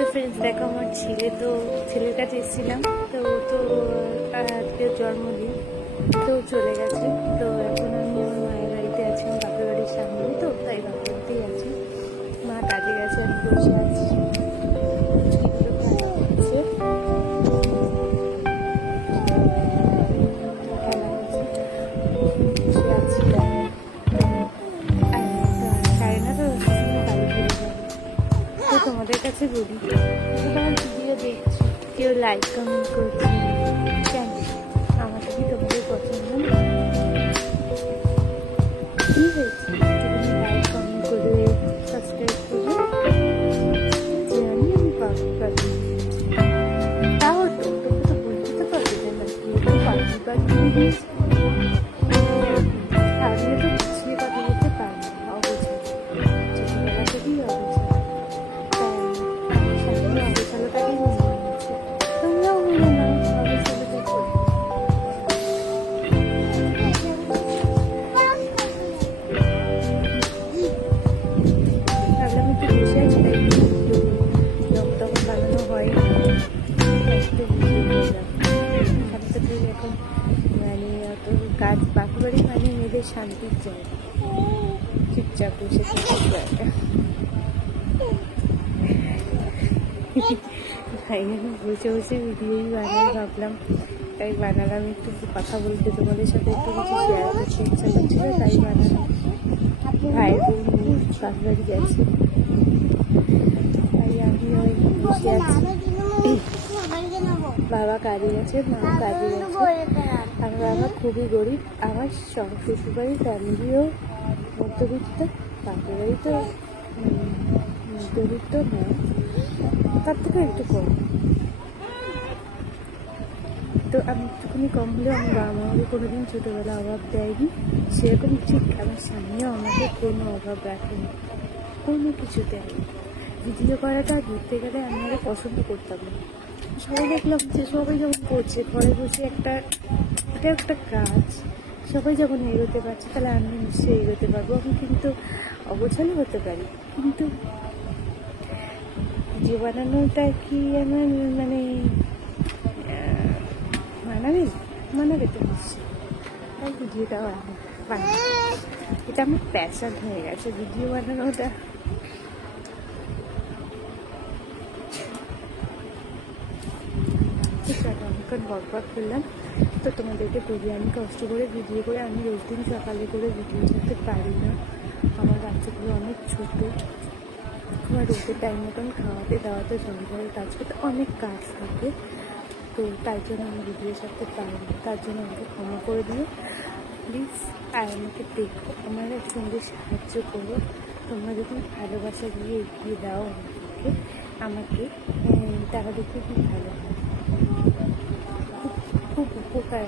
তো ফ্রেন্ডস দেখো, আমার ছেলের কাছে এসেছিলাম। তো ও তো আজকে জন্মদিন, তো চলে গেছে। তো এখন আমি আমার মায়ের বাড়িতে আছি, আমার বাপের বাড়ির সামনে, তো তাই বাপের বাড়িতেই আছি। মা কাজে গেছে, আমি বসে আছি। তোমাদের কাছে বলি, তোমার ভিডিও দেখছি, কেউ লাইক কমেন্ট করছি, কেন আমাকে কি তোমাদের পছন্দ না? কি হয়েছে তুমি লাইক কমেন্ট করে সাবস্ক্রাইব করবে? জানি আমি পাবো তাও তো তোকে তো বলতে তো পারবে না পাখি আমিও তো পিছিয়ে কথা বলতে পারি না, অবশ্যই ছোটবেলা থেকেই অবশ্যই অবসরটাকেই মনে হচ্ছে। তোমরাও মনে না অবসরটা ভাবলাম একটু বসে আছি, তাই ব্লগ তখন বানানো হয় একটু বুঝিয়ে বললাম। এখানে তো ঠিক এখন মানে অত কাজ বাকি বাড়ি মানে মেয়েদের শান্তির জায়গা, চুপচাপ বসে থাকার জায়গা। তাই আমি বসে বসে ভিডিওই বানাই ভাবলাম, তাই বানালাম। একটু কথা বলতে, তোমাদের সাথে একটু কিছু শেয়ার করতে ইচ্ছা করছিল, তাই বানালাম। ভাইয়ের বোন বাপের বাড়ি গেছে, তাই আমি ওই বসে আছি। বাবা কাজে গেছে, মা কাজে গেছে। আমার খুবই গরিব। আমার শ্বশুরবাড়ির ফ্যামিলিও মধ্যবিত্ত, বাপের বাড়ি তো মধ্যবিত্ত না, তার থেকে একটু কম। তো আমি একটুখানি কম হলেও আমার বাবা মা আমাকে কোনোদিন ছোটোবেলা অভাব দেয়নি, সেরকম ঠিক আমার সামনেও আমাকে কোনো অভাব রাখেনি, কোনো কিছু দেয়নি। ভিডিও করাটা ঘুরতে গেলে আমি আরও পছন্দ করতাম না। সবাই দেখলাম যে সবাই যখন করছে ঘরে বসে এটা একটা কাজ, সবাই যখন এগোতে পারছে তাহলে আমি নিশ্চয়ই এগোতে পারবো। আমি কিন্তু অগোছালো হতে পারি, কিন্তু ভিডিও বানানোটা কি আমার মানে মানাবে তো নিশ্চয়ই, তাই ভিডিওটাও বানাবো। এটা আমার প্যাশন হয়ে গেছে ভিডিও বানানোটা। অনেকক্ষণ বকবক করলাম, তো তোমাদেরকে বলি আমি কষ্ট করে ভিডিও করে আমি রোজ দিন সকালে করে ভিডিও ছাড়তে পারি না। আমার বাচ্চাগুলো অনেক ছোটো, আমার রোদের টাইম মতন খাওয়াতে দাওয়াতে সংসারের কাজ করতে অনেক কাজ থাকে, তো তাই জন্য আমি ভিডিও ছাড়তে পারি না। তার জন্য আমাকে ক্ষমা করে দিও প্লিজ, আর আমাকে দেখো, আমার সঙ্গে সাহায্য করো। তোমরা যখন ভালোবাসা দিয়ে এগিয়ে দাও আমাকে তাহলে খুবই ভালো হয়, খুব উপকার।